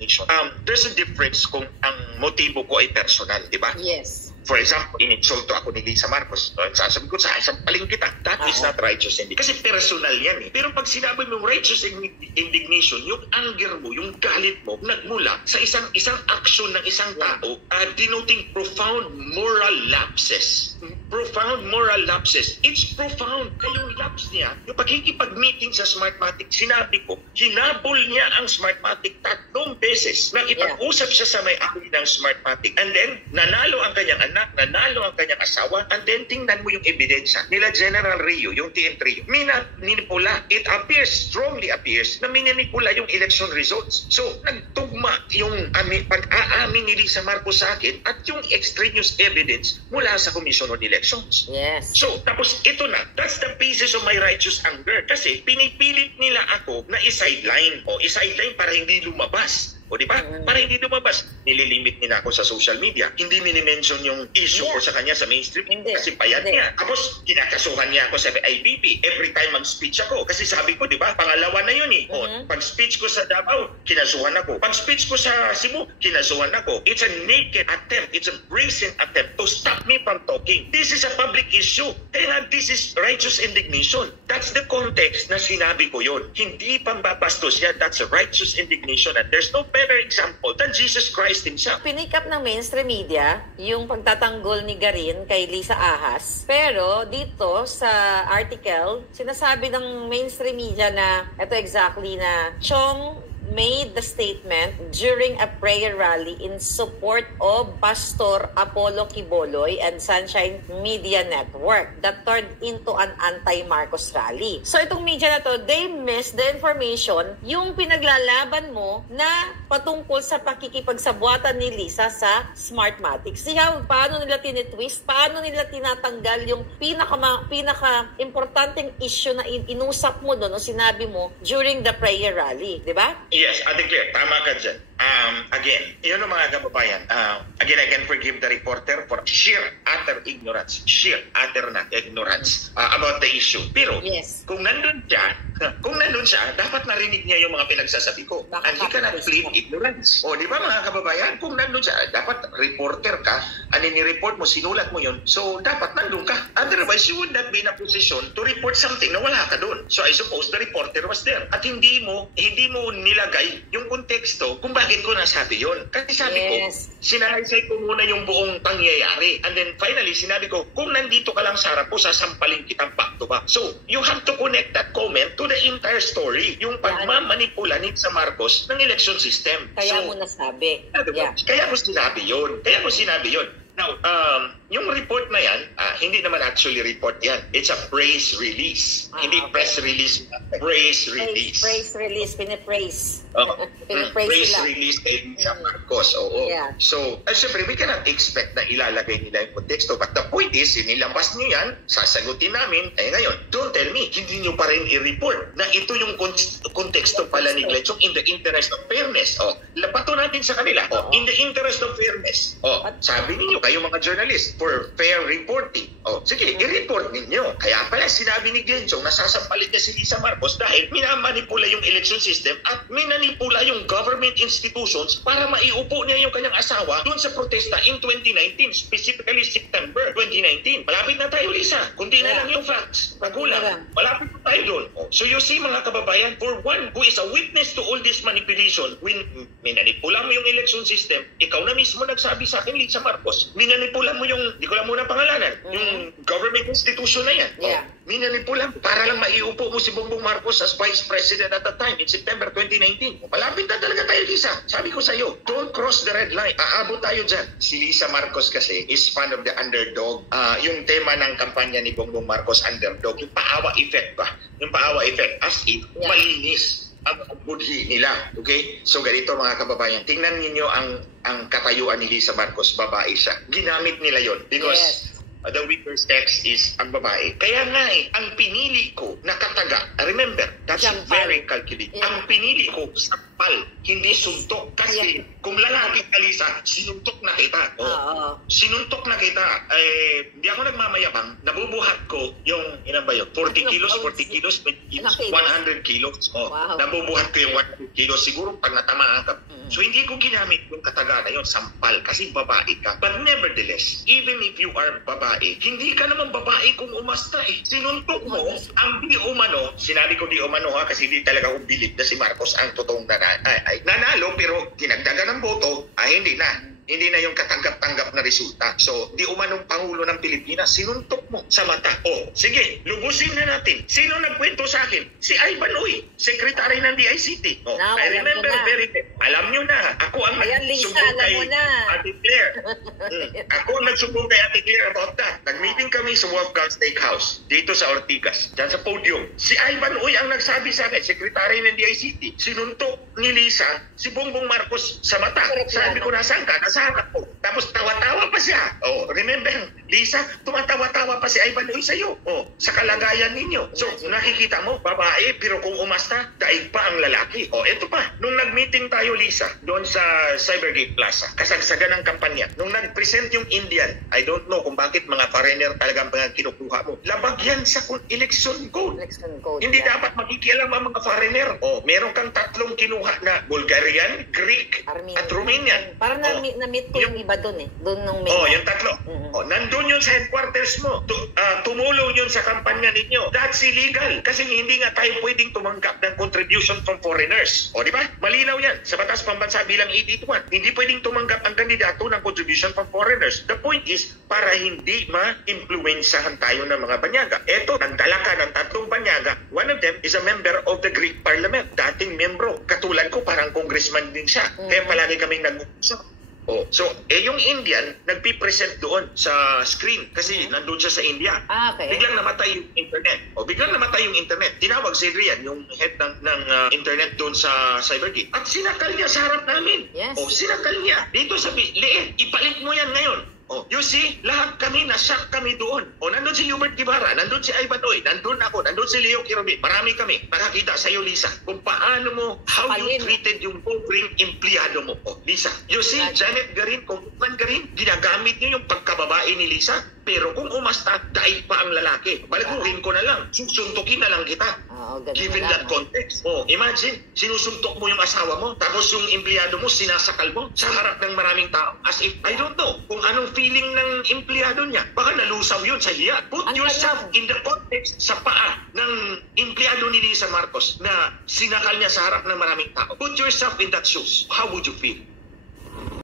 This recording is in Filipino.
indignation. There's a difference kung ang motibo ko ay personal, di ba? Yes. For example, ininsulto ako ni Lisa Marcos. Sasabi ko, sasampaling kita. That is not righteous indignation. Kasi personal yan eh. Pero pag sinabi mong righteous indignation, yung anger mo, yung galit mo, nagmula sa isang action ng isang tao, denoting profound moral lapses. Profound moral lapses. It's profound. Kayong lapse niya, yung pagkikipag-meeting sa Smartmatic, sinabi ko, hinabol niya ang Smartmatic 3 beses. Nakipag-usap siya sa may-ari ng Smartmatic. And then, nanalo ang kanyang anak, nanalo ang kanyang asawa, and then tingnan mo yung ebidensya nila General Rio, yung TN Rio. Minanipula. It strongly appears na minanipula yung election results. So, nagtugma yung pag-aamin ni Lisa Marcos sa akin at yung extraneous evidence mula sa Commission on Elections. Yes. So, tapos ito na. That's the basis of my righteous anger. Kasi pinipilit nila ako na i-sideline. O, i-sideline para hindi lumabas. O di ba? Para hindi lumabas. Nililimit nila ako sa social media. Hindi minimension yung issue ko sa kanya sa mainstream. Kasi payat niya. Tapos, kinakasuhan niya ako sa IBP. Every time mag-speech ako. Kasi sabi ko, di ba? Pangalawa na yun eh. O, pag speech ko sa Davao, kinasuhan ako. Pag speech ko sa Cebu, kinasuhan ako. It's a naked attempt. It's a brazen attempt to stop me from talking. This is a public issue. Kaya this is righteous indignation. That's the context na sinabi ko yun. Hindi pambabastos yan. That's a righteous indignation. And there's no better example than Jesus Christ himself. Pinick up ng mainstream media yung pagtatanggol ni Garin kay Lisa Ahas. Pero dito sa article, sinasabi ng mainstream media na ito exactly na Chong made the statement during a prayer rally in support of Pastor Apollo Quiboloy and Sunshine Media Network that turned into an anti-Marcos rally. So itong media na to, they missed the information yung pinaglalaban mo na patungkol sa pakikipagsabuatan ni Lisa sa Smartmatic. Siya, paano nila tinitwist, paano nila tinatanggal yung pinaka-importanting issue na inusap mo doon o sinabi mo during the prayer rally. Di ba? Yes, Ate Claire, tama ka dyan. Again, yun ang mga kababayan. Again, I can forgive the reporter for sheer utter ignorance. Sheer utter na ignorance about the issue. Pero, kung nandun siya, dapat narinig niya yung mga pinagsasabi ko. And he cannot plead ignorance. O, di ba mga kababayan? Kung nandun siya, dapat reporter ka, ni-report mo, sinulat mo yun. So, dapat nandun ka. Otherwise, you would not be in a position to report something na wala ka dun. So, I suppose the reporter was there. At hindi mo nilagay yung konteksto kung bakit ko nasabi yun. Kasi sabi ko, sinalaysay ko muna yung buong pangyayari. And then finally, sinabi ko, kung nandito ka lang sa harap ko, sasampalin kitang back to back. So, you have to connect that comment to the entire story. Yung pagmamanipula ni sa Marcos ng election system. Kaya mo nasabi. Kaya ko sinabi yun. Now, yung report na yan, hindi naman actually report yan. It's a praise release. Hindi press release. Praise release. Praise release. Pinipraise. Praise release kay Lisa Marcos. Oo. Yeah. So, syempre, we cannot expect na ilalagay nila yung konteksto. But the point is, nilabas nyo yan, sasagutin namin. Ngayon, don't tell me, hindi nyo pa rin i-report na ito yung konteksto pala ni Glenchong in the interest of fairness. Lapato natin sa kanila. In the interest of fairness. Sabi ninyo, kayo mga journalist, for fair reporting. Sige, i-report ninyo. Kaya pala sinabi ni Glenchong na sasampalit niya si Lisa Marcos dahil minamanipula yung election system at minanipula yung government institutions para maiupo niya yung kanyang asawa doon sa protesta in 2019, specifically September 2019. Malapit na tayo, Lisa. Kunti na lang yung facts. Magulang. Malapit na tayo doon. So you see, mga kababayan, for one who is a witness to all this manipulation, when minanipula mo yung election system, ikaw na mismo nagsabi sa akin, Lisa Marcos, minanipula mo yung, di ko lang muna pangalanan, yung government institution na yan. Minanipula para lang maiupo mo si Bongbong Marcos as Vice President at that time in September 2019. Malapit na talaga tayo, Lisa. Sabi ko sa iyo, don't cross the red line. Aabot tayo dyan. Si Lisa Marcos kasi is fan of the underdog. Yung tema ng kampanya ni Bongbong Marcos, underdog, yung paawa effect ba? Yung paawa effect as in malinis ang budhi nila. Okay? So ganito mga kababayan, tingnan niyo ang katayuan ni Lisa Marcos, babae siya. Ginamit nila yon because the weaker sex is ang babae. Kaya nga ang pinili ko na kataga, remember, that's very calculated. Ang pinili ko, sampal, hindi suntok. Kasi kung lalaki ka, Lisa, sinuntok na kita. Sinuntok na kita. Hindi ako nagmamayabang. Nabubuhat ko yung, 40 kilos, 100 kilos. Nabubuhat ko yung 100 kilos. Siguro pag natamaan ka, So hindi ko ginamit yung katagalan yun, sampal, kasi babae ka. But nevertheless, even if you are babae, hindi ka naman babae kung umasta eh. Sinuntok mo ang di umano, sinabi ko di umano ha, kasi hindi talaga ko bilib na si Marcos ang totoong nanalo, pero dinagdagan ng boto, hindi na yung katanggap-tanggap na resulta. So, di umanong Pangulo ng Pilipinas, sinuntok mo sa mata. Sige, lubusin na natin. Sino nagkwento sa akin? Si Ivan Uy, Secretary ng DICT. I remember very well. Alam nyo na, ako ang nagsumbong kay Ate Claire. Ako ang nagsumbong kay Ate Claire about that. Nag-meeting kami sa Wolfgang Steakhouse, dito sa Ortigas, dyan sa podium. Si Ivan Uy ang nagsabi sa akin, Secretary ng DICT, sinuntok ni Lisa si Bongbong Marcos sa mata. Sabi ko, nasaan ka? Harap ko. Tapos tawa-tawa pa siya. Remember, Lisa, tumatawa-tawa pa si Ivan Uy sa'yo. Sa kalagayan ninyo. So, nakikita mo, babae, pero kung umasta, daig pa ang lalaki. Ito pa. Nung nag-meeting tayo, Lisa, doon sa Cybergate Plaza, kasagsagan ng kampanya, nung nag-present yung Indian, I don't know kung bakit mga foreigner talagang kinukuha mo. Labag yan sa election code. Hindi dapat makikialam ang mga foreigner. Meron kang tatlong kinuha na Bulgarian, Greek, at Romanian. Parang na-meet ko yung iba doon eh. Doon nung may... yung tatlo. Nandun yun sa headquarters mo. Tumulong yun sa kampanya ninyo. That's illegal. Kasi hindi nga tayo pwedeng tumanggap ng contribution from foreigners. Di ba? Malinaw yan. Sa Batas Pambansa bilang 881. Hindi pwedeng tumanggap ang kandidato ng contribution from foreigners. The point is, para hindi ma-influensahan tayo ng mga banyaga. Eto, nagdala ka ng tatlong banyaga. One of them is a member of the Greek Parliament. Dating membro. Katulad ko, parang congressman din siya. Kaya palagi kaming nag-uusap. So, yung Indian, nagpipresent doon sa screen kasi nandun siya sa India. Okay. Biglang namatay yung internet. Biglang namatay yung internet. Tinawag si Rian, yung head ng internet doon sa Cybergate. At sinakal niya sa harap namin. Yes. Sinakal niya. Dito sa liit, ipalit mo yan ngayon. You see, lahat kami, na-shock kami doon. Nandun si Hubert Guevara, nandun si Ivan Uy, nandun ako, nandun si Leo Kirobit. Marami kami. Nakakita sa iyo, Lisa, kung paano mo, how you treated yung pobreng empleyado mo. Lisa, you see, Janet Garin, Congressman Garin, ginagamit niyo yung pagkababae ni Lisa, pero kung umasta, daig pa ang lalaki. Baligurin ko na lang, susuntukin na lang kita. Given that context. Imagine, sinusuntok mo yung asawa mo, tapos yung empleyado mo, sinasakal mo sa harap ng maraming tao. As if, I don't know, kung anong feeling ng empleyado niya. Baka nalusaw yun sa hiya. Put yourself in the context sa paa ng empleyado ni Lisa Marcos na sinakal niya sa harap ng maraming tao. Put yourself in that shoes. How would you feel?